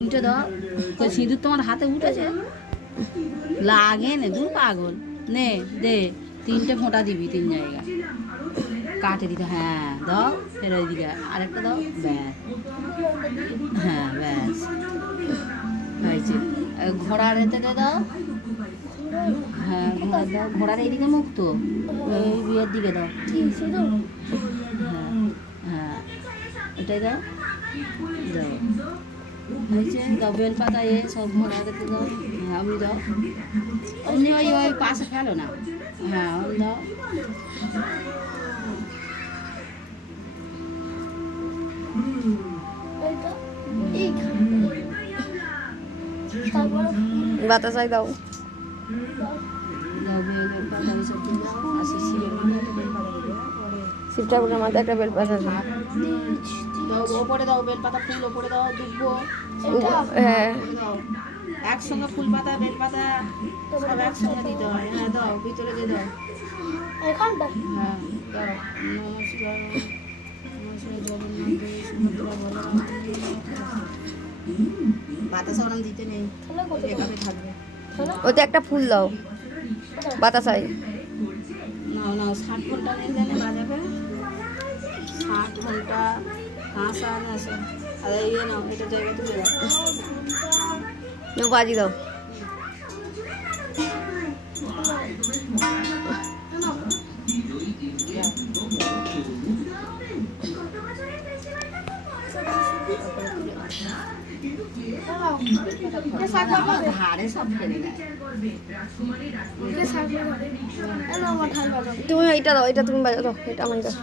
উঠে দাও কই সিঁদুর তোমার হাতে উঠেছে লাগে নে দূর পাগল নে দে তিনটে ফোঁটা দিবি তিন জায়গা কাটে দিতে হ্যাঁ দাও ফের ওইদিকে আরেকটা দাও ব্যাস হ্যাঁ ব্যাস হয়েছে ঘোড়ার এতে দাও হ্যাঁ ঘোড়ার দাও ঘোড়ার এইদিকে মুখ তো এই বিয়ের দিকে দাও হ্যাঁ হ্যাঁ এটাই দাও দাও হয়েছে দাও বেলপাতা এ সব ঘোড়া দিতে দাও হ্যাঁ আমি দাও অমনি ওই ওই পাশে ফেলো না হ্যাঁ ওই দাও বাতাসাই দাও দাও বেলপাতা সব দাও আসি শিব ঠাকুরের মাথায় একটা বেলপাতা আছে দাও ওপরে দাও বেলপাতা ফুল ওপরে দাও দুব্বো হ্যাঁ একসঙ্গে ফুল পাতা বেলপাতা সব একসঙ্গে দিতে হয় হ্যাঁ দাও ভিতরে দিয়ে দাও এখানটা হ্যাঁ দাও নমস্কার নমস্কার জগন্নাথ সুভদ্রা বলরাম বাতাসা ওরম দিতে নেই এভাবে থাকবে ওতে একটা ফুল দাও বাতাসাই নাও নাও 60 ঘন্টা নিয়ে গেলে বাজাবে 60 ঘন্টা কাঁসা না সব আর ইয়ে নাও এটা জায়গা তুলে দাও বাজি দাও হাড়ে সব ফেলে দেয় তুমি এইটা দাও এটা তুমি বাজাও দাও এটা আমার দাও